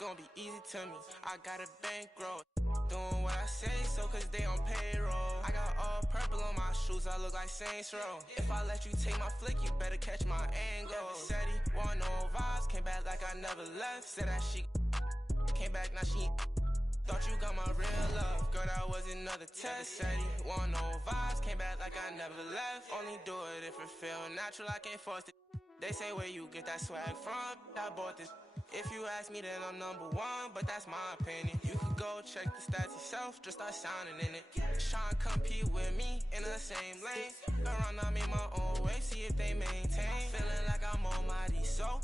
Gonna be easy to me. I got a bankroll. Doing what I say, so cause they on payroll. I got all purple on my shoes, I look like Saints Row. If I let you take my flick, you better catch my angle. Said he want no vibes, came back like I never left. Said that she came back, now she thought you got my real love. Girl, that was another test. Said he want no vibes, came back like I never left. Only do it if it feel natural, I can't force it. They say where you get that swag from, I bought this. If you ask me, then I'm #1, but that's my opinion. You could go check the stats yourself, just start signing in it. Trying to compete with me in the same lane. Around, I made my own way, see if they maintain. Feeling like I'm almighty, so.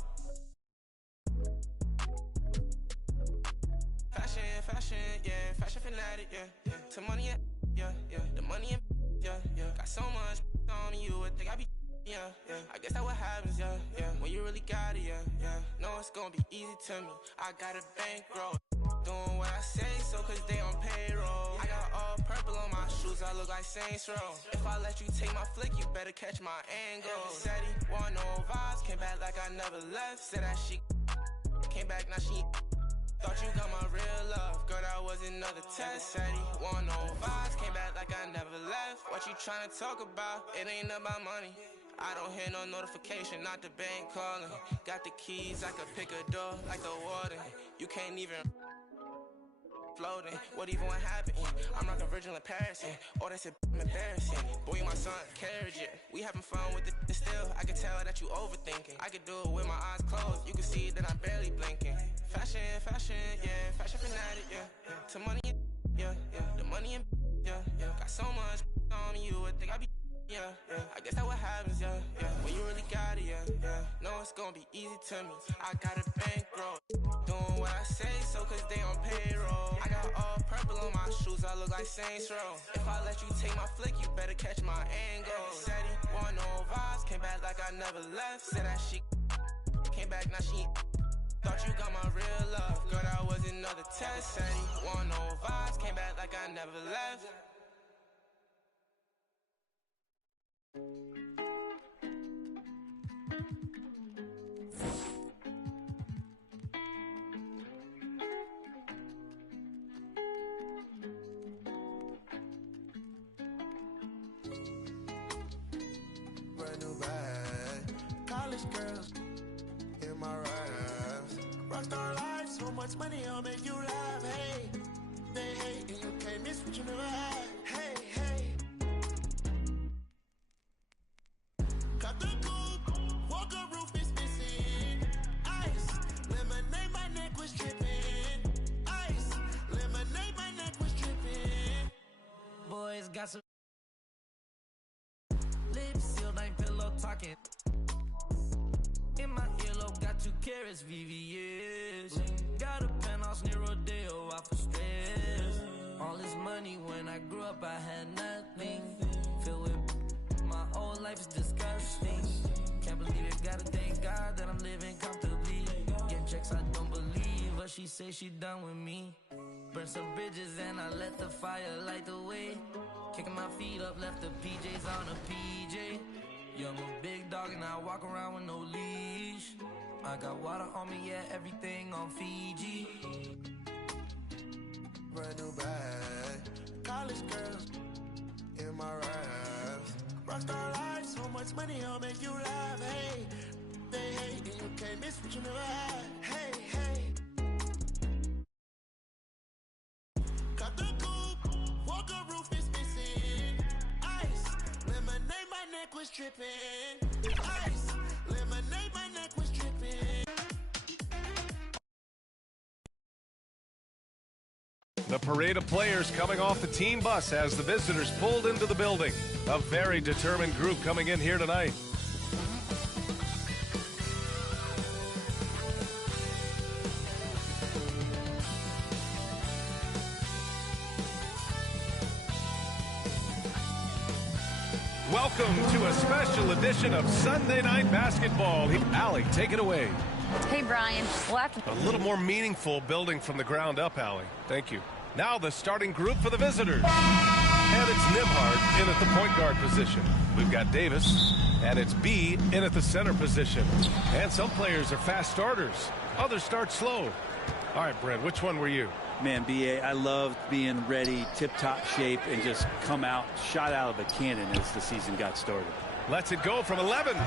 Fashion, yeah, fashion fanatic, yeah. To money, yeah. The money, yeah. Got so much on me, you would think I be. Yeah. I guess that's what happens, yeah. When you really got it, yeah. No, it's gonna be easy to me. I got a bankroll. Doing what I say, so cause they on payroll. I got all purple on my shoes, I look like Saints Row. If I let you take my flick, you better catch my angle. Said he want no vibes, came back like I never left. Said that she came back, now she thought you got my real love. Girl, that was another test. Said he want no vibes, came back like I never left. What you tryna talk about? It ain't about money. I don't hear no notification, not the bank calling. Got the keys, I could pick a door like the warden. You can't even floating. What even what happened? I'm rocking Virgil in Paris. Oh, that's embarrassing. Boy, you my son, carriage it. We having fun with it still. I can tell that you overthinking. I could do it with my eyes closed. You can see that I'm barely blinking. Fashion, yeah. Fashion fanatic, yeah. To money, yeah. The money, yeah. Got so much on me, you would think I be. Yeah. I guess that's what happens, yeah. When you really got it, yeah. No, it's gonna be easy to me. I got a bankroll. Doing what I say, so cause they on payroll. I got all purple on my shoes, I look like Saints Row. If I let you take my flick, you better catch my angle. Said he want no vibes, came back like I never left. Said that she came back, now she thought you got my real love. Girl, that was another test. Said he want no vibes, came back like I never left. Brand new bag, college girls in my ride. Rockstar life, so much money, I'll make you laugh. Hey, they hate and you can't miss what you never had. Hey, hey. Cut the coupe, walker roof is missing. Ice, lemonade, my neck was tripping. Ice, lemonade, my neck was tripping. Boys got some lips sealed, ain't pillow talking. In my earlobe, got 2 carats, VVS. Got a penthouse near Rodeo, out for stress. All this money, when I grew up, I had nothing. Filled with my whole life is disgusting. Can't believe it, gotta thank God that I'm living comfortably. Getting checks I don't believe, but she say she done with me. Burn some bridges and I let the fire light the way. Kicking my feet up, left the PJs on a PJ. Yeah, I'm a big dog and I walk around with no leash. I got water on me, yeah, everything on Fiji. Brand new bag, college girls in my raps. Rockstar life, so much money, I'll make you laugh. Hey, they hate and you can't miss what you never had. Hey, hey. Cut the coupe, walker roof is missing. Ice, lemonade, my neck was tripping. Ice, lemonade, my neck was tripping. The parade of players coming off the team bus as the visitors pulled into the building. A very determined group coming in here tonight. Welcome to a special edition of Sunday Night Basketball. Allie, take it away. Hey, Brian. We'll have to... A little more meaningful building from the ground up, Allie. Thank you. Now the starting group for the visitors. And it's Nimhard in at the point guard position. We've got Davis, and it's B in at the center position. And some players are fast starters. Others start slow. All right, Brent, which one were you? Man, B.A., I loved being ready, tip-top shape, and just come out, shot out of a cannon as the season got started. Lets it go from 11.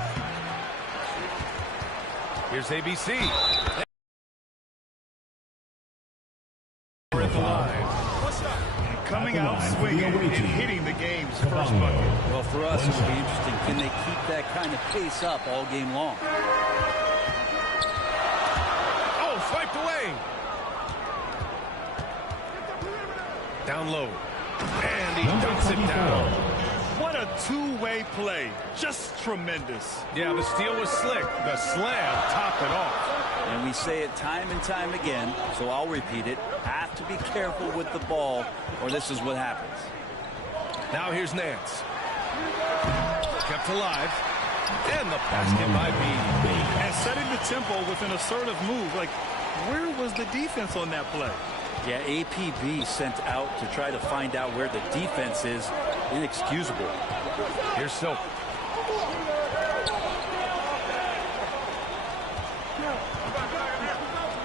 Here's ABC. At the line. Coming out swinging and hitting the game's first bucket. Well, for us, it'll be interesting. Can they keep that kind of pace up all game long? Oh, swiped away. Down low. And he dunks it down. What a two-way play. Just tremendous. Yeah, the steal was slick. The slam topped it off. And we say it time and time again, so I'll repeat it. Have to be careful with the ball, or this is what happens. Now here's Nance. Kept alive. And the basket by B. And setting the tempo with an assertive move. Like, where was the defense on that play? Yeah, APB sent out to try to find out where the defense is. Inexcusable. Here's Soap.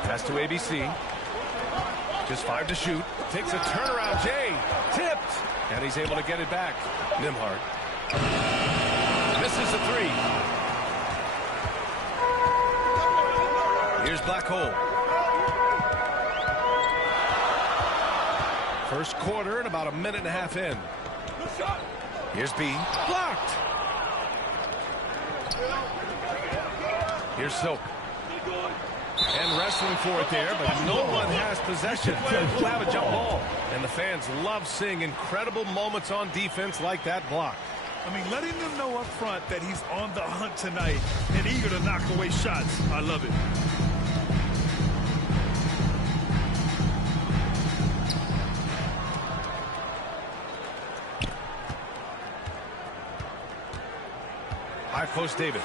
Pass to ABC. Just 5 to shoot. Takes a turnaround. Jay tipped. And he's able to get it back. Nimhard. Misses a 3. Here's Black Hole. First quarter and about a minute and a half in. Here's B. Blocked. Here's Soap. And wrestling for it there, but no one has possession. We'll have a jump ball. And the fans love seeing incredible moments on defense like that block. I mean, letting them know up front that he's on the hunt tonight and eager to knock away shots. I love it. High post Davis.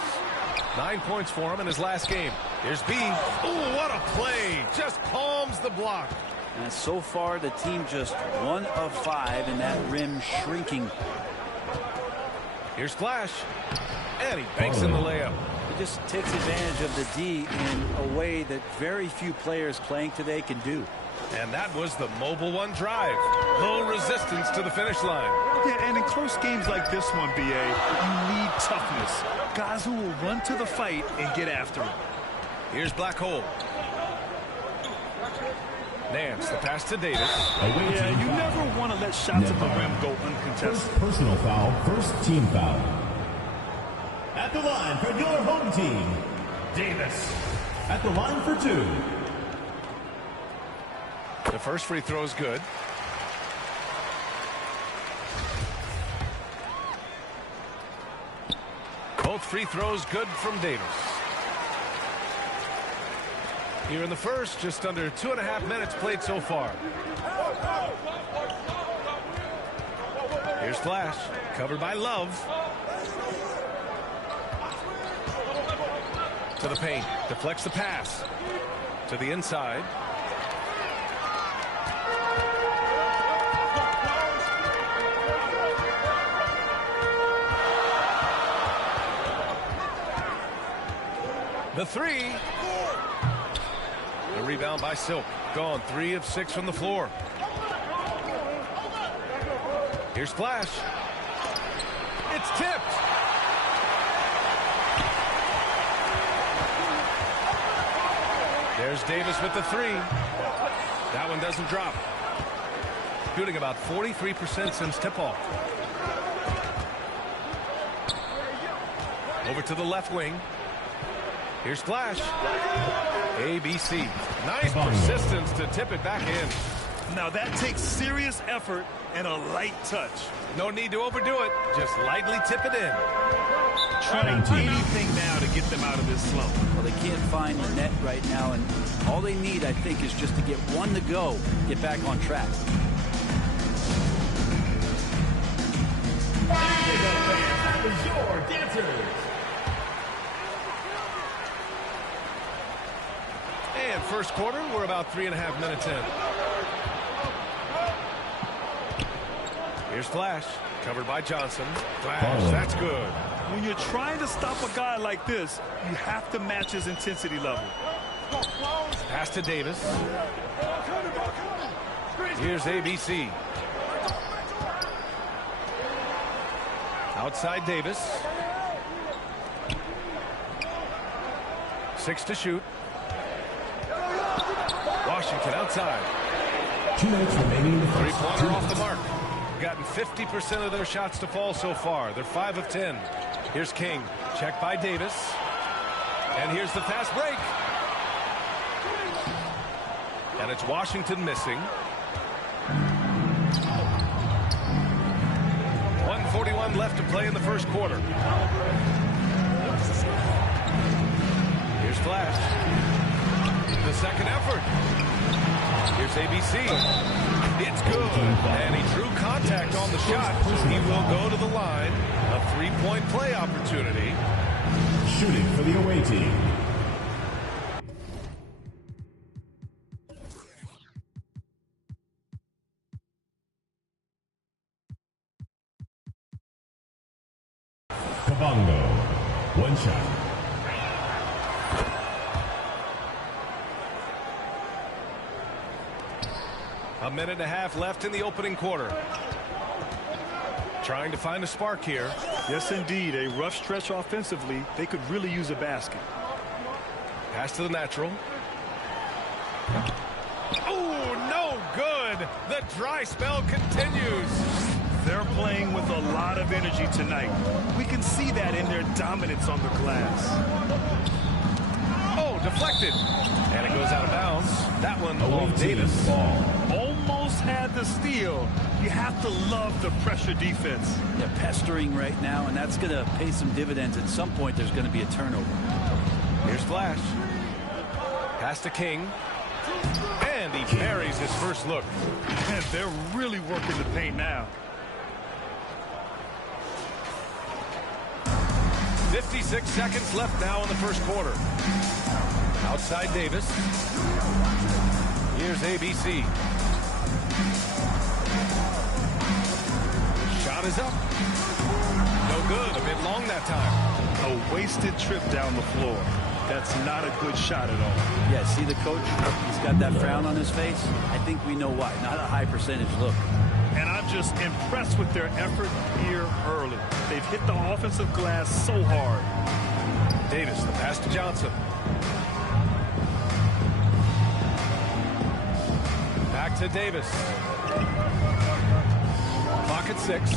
9 points for him in his last game. Here's B. Ooh, what a play. Just palms the block. And so far, the team just 1 of 5 in that rim shrinking. Here's Flash. And he banks in the layup. He just takes advantage of the D in a way that very few players playing today can do. And that was the Mobile One drive. Low resistance to the finish line. Yeah, and in close games like this one, B.A., you need toughness. Guys who will run to the fight and get after it. Here's Black Hole. Nance, the pass to Davis. Yeah, you never want to let shots at the rim go uncontested. First personal foul, first team foul. At the line for your home team, Davis. At the line for 2. The first free throw is good. Both free throws good from Davis. Here in the first, just under 2.5 minutes played so far. Here's Flash, covered by Love. To the paint, deflects the pass. To the inside. The three. The rebound by Silk. Gone 3 of 6 from the floor. Here's Flash. It's tipped. There's Davis with the 3. That one doesn't drop. Shooting about 43% since tip-off. Over to the left wing. Here's Flash. ABC. Nice persistence to tip it back in. Now that takes serious effort and a light touch. No need to overdo it. Just lightly tip it in. Trying anything now to get them out of this slump. Well, they can't find the net right now, and all they need, I think, is just to get one to go, get back on track. Your dancers. And first quarter, we're about 3.5 minutes in. Here's Flash, covered by Johnson. Flash, that's good. When you're trying to stop a guy like this, you have to match his intensity level. Pass to Davis. Here's ABC. Outside Davis. 6 to shoot. Washington outside. 2 minutes remaining in the first. Three-pointer off the mark. Gotten 50% of their shots to fall so far. They're 5 of 10. Here's King. Checked by Davis. And here's the fast break. And it's Washington missing. 1:41 left to play in the first quarter. Here's Flash. The second effort. Here's ABC. It's good. And he drew contact on the shot, so he will go to the line. A 3-point play opportunity. Shooting for the away team. Kabongo. 1 shot. A minute and a half left in the opening quarter. Trying to find a spark here. Yes, indeed. A rough stretch offensively. They could really use a basket. Pass to the natural. Oh, no good. The dry spell continues. They're playing with a lot of energy tonight. We can see that in their dominance on the glass. Oh, deflected. And it goes out of bounds. That one off Davis. Almost had the steal. You have to love the pressure defense. They're pestering right now, and that's going to pay some dividends. At some point, there's going to be a turnover. Here's Flash. Pass to King. And he buries his first look. And they're really working the paint now. 56 seconds left now in the first quarter. Outside Davis. Here's ABC. Shot is up. No good. A bit long that time. A wasted trip down the floor. That's not a good shot at all. Yeah, see the coach? He's got that frown on his face. I think we know why. Not a high percentage look. And I'm just impressed with their effort here early. They've hit the offensive glass so hard. Davis, the pass to Johnson. Back to Davis. Clock at 6.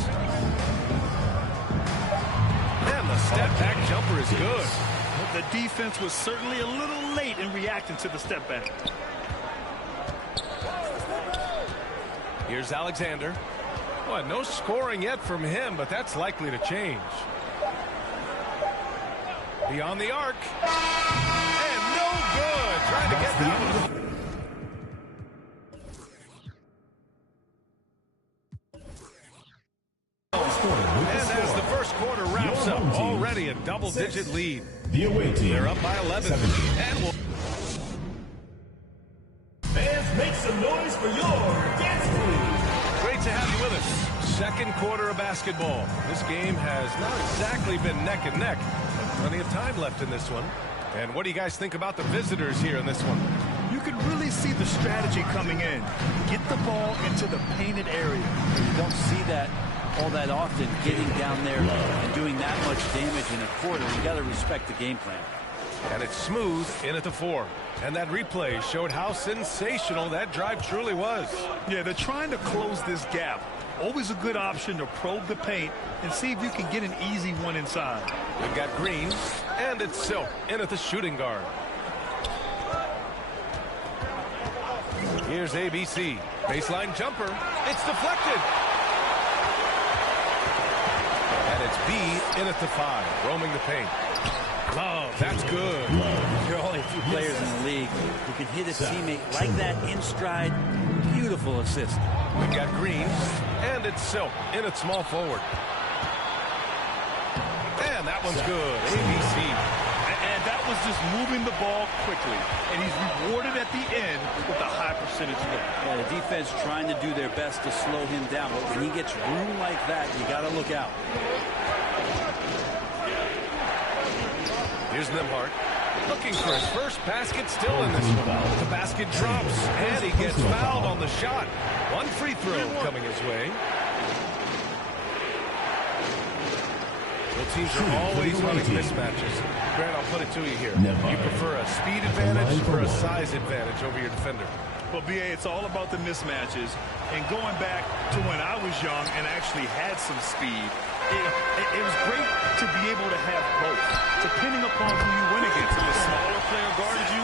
And the step-back jumper is good. The defense was certainly a little late in reacting to the step-back. Here's Alexander. Well, no scoring yet from him, but that's likely to change. Beyond the arc. And no good. Trying to get that one. And as the first quarter wraps up, already a double-digit lead. The away team. They're up by 11. 17. And we'll... Fans, make some noise for your dance crew. Great to have you with us. Second quarter of basketball. This game has not exactly been neck and neck, but plenty of time left in this one. And what do you guys think about the visitors here in this one? You can really see the strategy coming in. Get the ball into the painted area. You don't see that all that often, getting down there and doing that much damage in a quarter. You got to respect the game plan. And it's smooth in at the 4. And that replay showed how sensational that drive truly was. Yeah, they're trying to close this gap. Always a good option to probe the paint and see if you can get an easy one inside. We've got Green, and it's Silk in at the shooting guard. Here's ABC. Baseline jumper. It's deflected. And it's B in at the 5, roaming the paint. Love, that's good. There are only a few players in the league who can hit a teammate like that in stride. Beautiful assist. We've got Green, and it's Silk in at small forward. And that one's good. ABC. And that was just moving the ball quickly. And he's rewarded at the end with a high percentage win. Yeah, the defense trying to do their best to slow him down. But when he gets room like that, you got to look out. Here's Nimhart. Looking for his first basket, still in this one. The basket drops, and he gets fouled on the shot. One free throw coming his way. Both teams are always running mismatches. Grant, I'll put it to you here. You prefer a speed advantage or a size advantage over your defender? Well, B.A., it's all about the mismatches. And going back to when I was young and actually had some speed, it was great to be able to have both, depending upon who you went against. If a smaller player guarded you,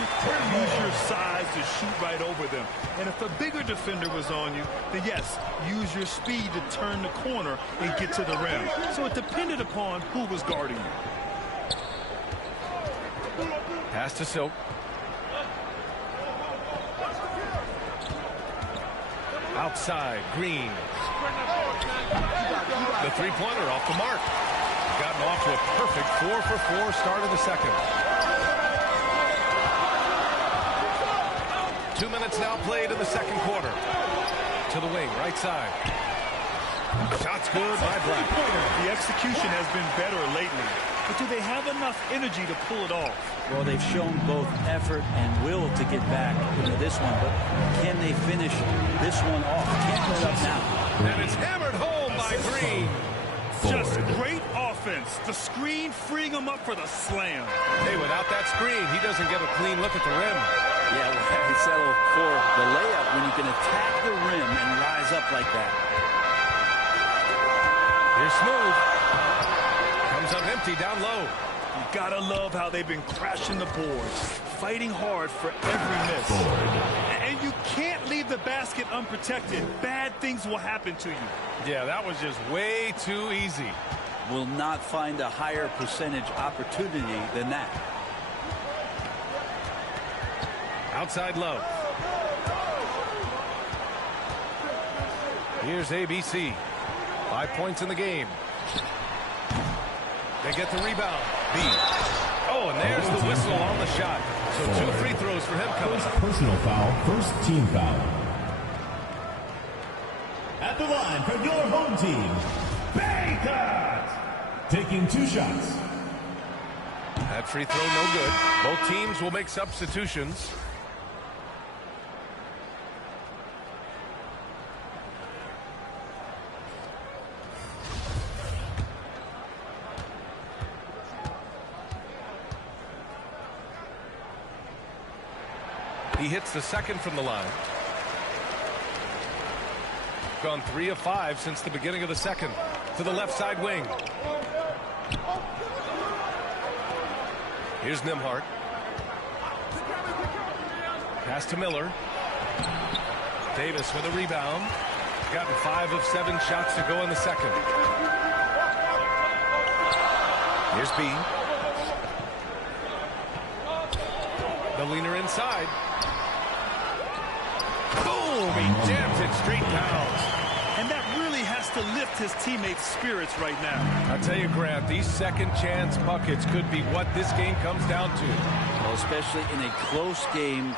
use your size to shoot right over them. And if a bigger defender was on you, then yes, use your speed to turn the corner and get to the rim. So it depended upon who was guarding you. Pass to Silk. Outside, Green. The three-pointer off the mark. Gotten off to a perfect 4-for-4 start of the second. 2 minutes now played in the second quarter. To the wing, right side. Shot's good by Black. The execution has been better lately. But do they have enough energy to pull it off? Well, they've shown both effort and will to get back into this one, but can they finish this one off? Can't put it up now. And it's hammered home by Green. Just great offense. The screen freeing him up for the slam. Hey, without that screen, he doesn't get a clean look at the rim. Yeah, well, he settled for the layup when you can attack the rim and rise up like that. Here's Smooth. Comes up empty down low. You gotta love how they've been crashing the boards, fighting hard for every miss. And you can't leave the basket unprotected. Bad things will happen to you. Yeah, that was just way too easy. Will not find a higher percentage opportunity than that. Outside low. Here's ABC. 5 points in the game. They get the rebound. B. Oh, and there's the whistle on the shot. So 2 free throws for him coming up. Personal foul, first team foul. At the line for your home team, Bangkok, taking 2 shots. That free throw no good. Both teams will make substitutions. He hits the second from the line. gone 3 of 5 since the beginning of the second. To the left side wing. Here's Nembhard. Pass to Miller. Davis with a rebound. Gotten 5 of 7 shots to go in the second. Here's B. The leaner inside. Boom! He jams it straight down. And that really has to lift his teammates' spirits right now. I'll tell you, Grant, these second chance buckets could be what this game comes down to. Well, especially in a close game,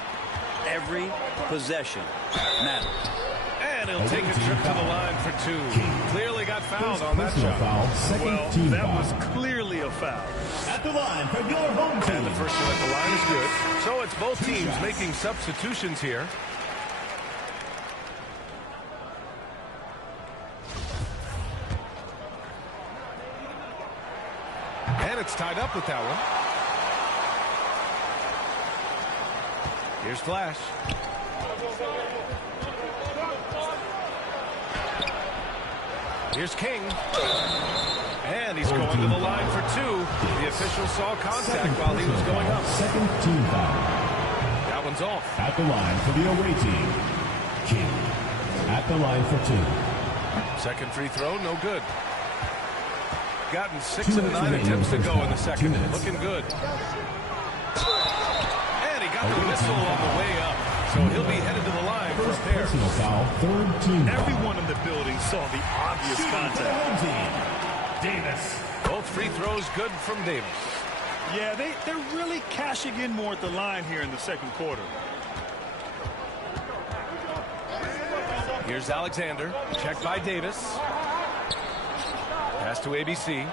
every possession matters. And he'll take a trip to the line for 2. Clearly got fouled on that shot. Well, that was clearly a foul. At the line for your home team. And the first one at the line is good. So it's both teams making substitutions here. And it's tied up with that one. Here's Flash. Here's King. And he's going to the line for 2. The official saw contact while he was going up. Second team foul. That one's off. At the line for the away team. King. At the line for 2. Second free throw, no good. Gotten 6 of 9 attempts to go in the second. Looking good. And he got the whistle on the way up. So he'll be headed to the line for a pair. Personal foul, third team foul. Everyone in the building saw the obvious contact. Davis. Both free throws good from Davis. Yeah, they're really cashing in more at the line here in the second quarter. Here's Alexander. Checked by Davis. Pass to ABC.